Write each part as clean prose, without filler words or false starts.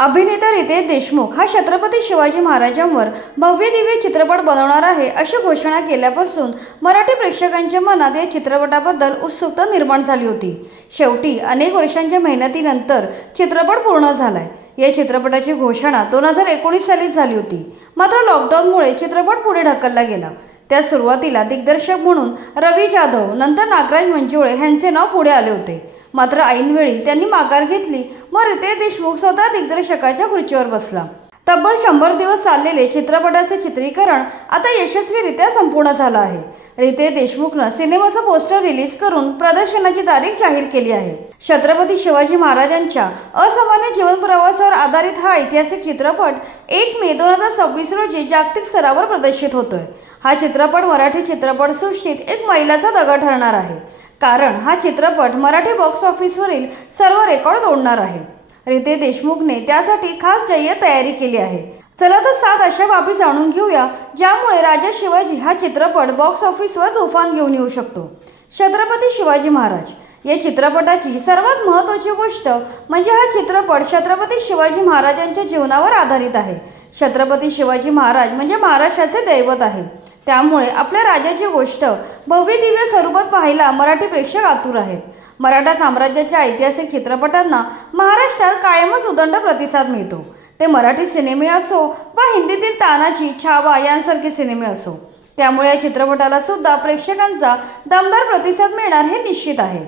अभिनेता रितेश देशमुख हा छत्रपती शिवाजी महाराजांवर भव्य दिव्य चित्रपट बनवणार आहे अशी घोषणा केल्यापासून मराठी प्रेक्षकांच्या मनात या चित्रपटाबद्दल उत्सुकता निर्माण झाली होती। शेवटी अनेक वर्षांच्या मेहनतीनंतर चित्रपट पूर्ण झालाय। या चित्रपटाची घोषणा 2019 सालीच झाली होती, मात्र लॉकडाऊनमुळे चित्रपट पुढे ढकलला गेला। त्या सुरुवातीला दिग्दर्शक म्हणून रवी जाधव, नंतर नागराज मंजुळे यांचे नाव पुढे आले होते, मात्र ऐनवेळी त्यांनी माघार घेतली व रितेश देशमुख स्वतः दिग्दर्शकाच्या खुर्चीवर बसला। तब्बल 100 दिवस चाललेले चित्रपटाचे चित्रीकरण आता यशस्वीरित्या संपूर्ण झालं आहे। रितेश देशमुखनं सिनेमाचं पोस्टर रिलीज करून प्रदर्शनाची तारीख जाहीर केली आहे। छत्रपती शिवाजी महाराजांच्या असामान्य जीवन प्रवासावर आधारित हा ऐतिहासिक चित्रपट 1 मे 2026 रोजी जागतिक स्तरावर प्रदर्शित होतोय। हा चित्रपट मराठी चित्रपटसृष्टीत एक मैलाचा दगड ठरणार आहे, कारण हा चित्रपट मराठी बॉक्स ऑफिसवरील सर्व रेकॉर्ड तोडणार आहे। रितेश देशमुखने त्यासाठी खास जय्यत तयारी केली आहे। चला तर 7 अशा बाबी जाणून घेऊया ज्यामुळे राजा शिवाजी हा चित्रपट बॉक्स ऑफिसवर तुफान घेऊन येऊ शकतो। छत्रपती शिवाजी महाराज या चित्रपटाची सर्वात महत्त्वाची गोष्ट म्हणजे हा चित्रपट छत्रपती शिवाजी महाराजांच्या जीवनावर आधारित आहे। छत्रपती शिवाजी महाराज म्हणजे महाराष्ट्राचे दैवत आहे, त्यामुळे आपल्या राजाची गोष्ट भव्य दिव्य स्वरूपात पाहायला मराठी प्रेक्षक आतुर आहेत। मराठा साम्राज्याच्या ऐतिहासिक चित्रपटांना महाराष्ट्रात कायमच उदंड प्रतिसाद मिळतो, ते मराठी सिनेमे असो वा हिंदीतील तानाजी, छावा यांसारखे सिनेमे असो। त्यामुळे या चित्रपटाला सुद्धा प्रेक्षकांचा दमदार प्रतिसाद मिळणार हे निश्चित आहे।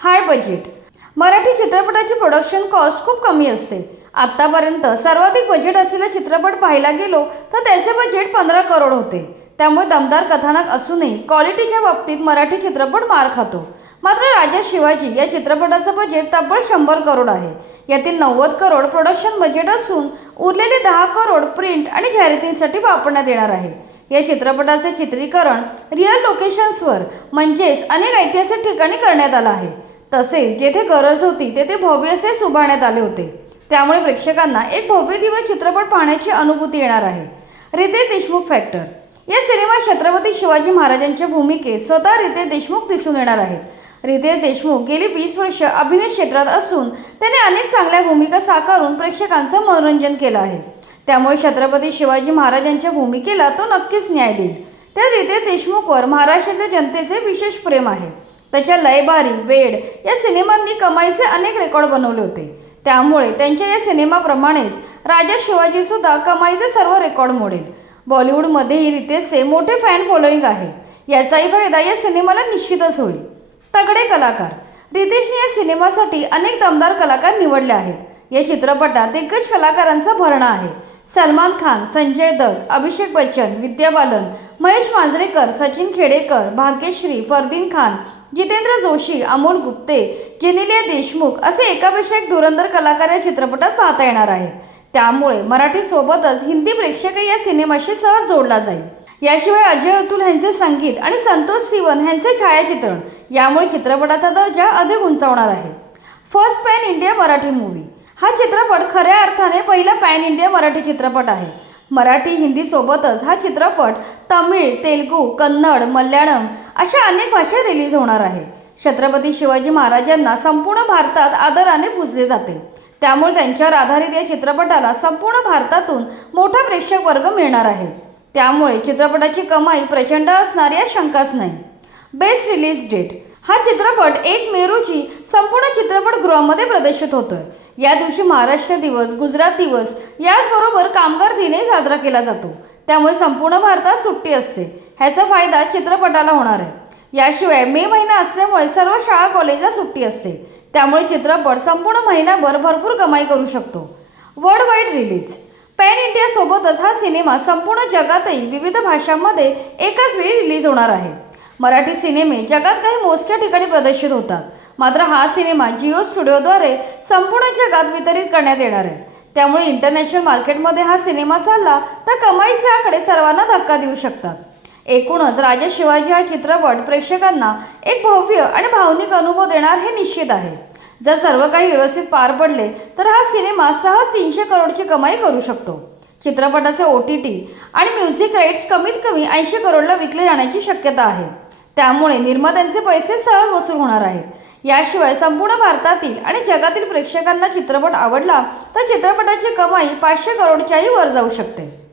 हाय बजेट मराठी चित्रपटाची प्रोडक्शन कॉस्ट खूप कमी असते। आत्तापर्यंत सर्वाधिक बजेट असलेला चित्रपट पाहायला गेलो तर त्याचे बजेट 15 करोड होते, त्यामुळे दमदार कथानक असूनही क्वालिटीच्या बाबतीत मराठी चित्रपट मार खातो। मात्र राजा शिवाजी या चित्रपटाचं बजेट तब्बल 100 करोड आहे। यातील 90 करोड प्रोडक्शन बजेट असून उरलेले 10 करोड प्रिंट आणि जाहिरातींसाठी वापरण्यात येणार आहे। या चित्रपटाचे चित्रीकरण रिअल लोकेशन्सवर म्हणजेच अनेक ऐतिहासिक ठिकाणी करण्यात आलं आहे। तसेच जेथे गरज होती तेथे भव्य असे उभारण्यात आले होते, त्यामुळे प्रेक्षकांना एक भव्य दिव्य चित्रपट पाहण्याची अनुभूती येणार आहे। रितेश देशमुख फॅक्टर या सिनेमात छत्रपती शिवाजी महाराजांच्या भूमिकेत स्वतः रितेश देशमुख दिसून येणार आहेत। रितेश देशमुख गेली 20 वर्ष अभिनय क्षेत्रात असून त्याने अनेक चांगल्या भूमिका साकारून प्रेक्षकांचं मनोरंजन केलं आहे, त्यामुळे छत्रपती शिवाजी महाराजांच्या भूमिकेला तो नक्कीच न्याय देईल। त्या रितेश देशमुखवर महाराष्ट्राच्या जनतेचे विशेष प्रेम आहे। त्याच्या लयबारी, वेड या सिनेमांनी कमाईचे अनेक रेकॉर्ड बनवले होते, त्यामुळे त्यांच्या या सिनेमाप्रमाणेच राजा शिवाजी सुद्धा कमाईचे सर्व रेकॉर्ड मोडेल। बॉलिवूडमध्येही रितेशचे मोठे फॅन फॉलोईंग आहे, याचाही फायदा या सिनेमाला निश्चितच होईल। तगडे कलाकार रितेशने या सिनेमासाठी अनेक दमदार कलाकार निवडले आहेत। या चित्रपटात दिग्गज कलाकारांचा भरणा आहे। सलमान खान, संजय दत्त, अभिषेक बच्चन, विद्या बालन, महेश मांजरेकर, सचिन खेडेकर, भाग्यश्री, फरदीन खान, जितेंद्र जोशी, अमोल गुप्ते, जेनेलिया देशमुख असे एकापेक्षा एक धुरंधर कलाकार या चित्रपटात पाहता येणार आहेत, त्यामुळे मराठी सोबतच हिंदी प्रेक्षकही या सिनेमाशी सहज जोडला जाईल। याशिवाय अजय अतुल यांचे संगीत आणि संतोष सिवन यांचे छायाचित्रण यामुळे चित्रपटाचा दर्जा अधिक उंचावणार आहे। First pan India Marathi movie हा चित्रपट खऱ्या अर्थाने पहिला पॅन इंडिया मराठी चित्रपट आहे। मराठी, हिंदी सोबतच हा चित्रपट तमिळ, तेलुगू, कन्नड, मल्याळम अशा अनेक भाषेत रिलीज होणार आहे। छत्रपती शिवाजी महाराजांना संपूर्ण भारतात आदराने पूजले जाते, त्यामुळे त्यांच्यावर आधारित या चित्रपटाला संपूर्ण भारतातून मोठा प्रेक्षक वर्ग मिळणार आहे, त्यामुळे चित्रपटाची कमाई प्रचंड असणार यात शंकाच नाही। बेस्ट रिलीज डेट हा चित्रपट 1 मे रोजी संपूर्ण चित्रपटगृहामध्ये प्रदर्शित होतोय। या दिवशी महाराष्ट्र दिवस, गुजरात दिवस याचबरोबर कामगार दिनही साजरा केला जातो, त्यामुळे संपूर्ण भारतात सुट्टी असते। ह्याचा फायदा चित्रपटाला होणार आहे। याशिवाय मे महिना असल्यामुळे सर्व शाळा कॉलेजला सुट्टी असते, त्यामुळे चित्रपट संपूर्ण महिनाभर भरपूर कमाई करू शकतो। World wide release pan India सोबतच हा सिनेमा संपूर्ण जगातही विविध भाषांमध्ये एकाच वेळी रिलीज होणार आहे। मराठी सिनेमे जगात काही मोजक्या ठिकाणी प्रदर्शित होतात, मात्र हा सिनेमा जिओ स्टुडिओद्वारे संपूर्ण जगात वितरित करण्यात येणार आहे, त्यामुळे इंटरनॅशनल मार्केटमध्ये हा सिनेमा चालला तर कमाईचे आकडे सर्वांना धक्का देऊ शकतात। एकूणच राजा शिवाजी हा चित्रपट प्रेक्षकांना एक भव्य आणि भावनिक अनुभव देणार हे निश्चित आहे। जर सर्व काही व्यवस्थित पार पडले तर हा सिनेमा सहज 300 करोडची कमाई करू शकतो। चित्रपटाचे OTT आणि म्युझिक राईट्स कमीत कमी 80 करोडला विकले जाण्याची शक्यता आहे, त्यामुळे निर्मात्यांचे पैसे सहज वसूल होणार आहेत। याशिवाय संपूर्ण भारतातील आणि जगातील प्रेक्षकांना चित्रपट आवडला तर चित्रपटाची कमाई 500 करोडच्याही वर जाऊ शकते।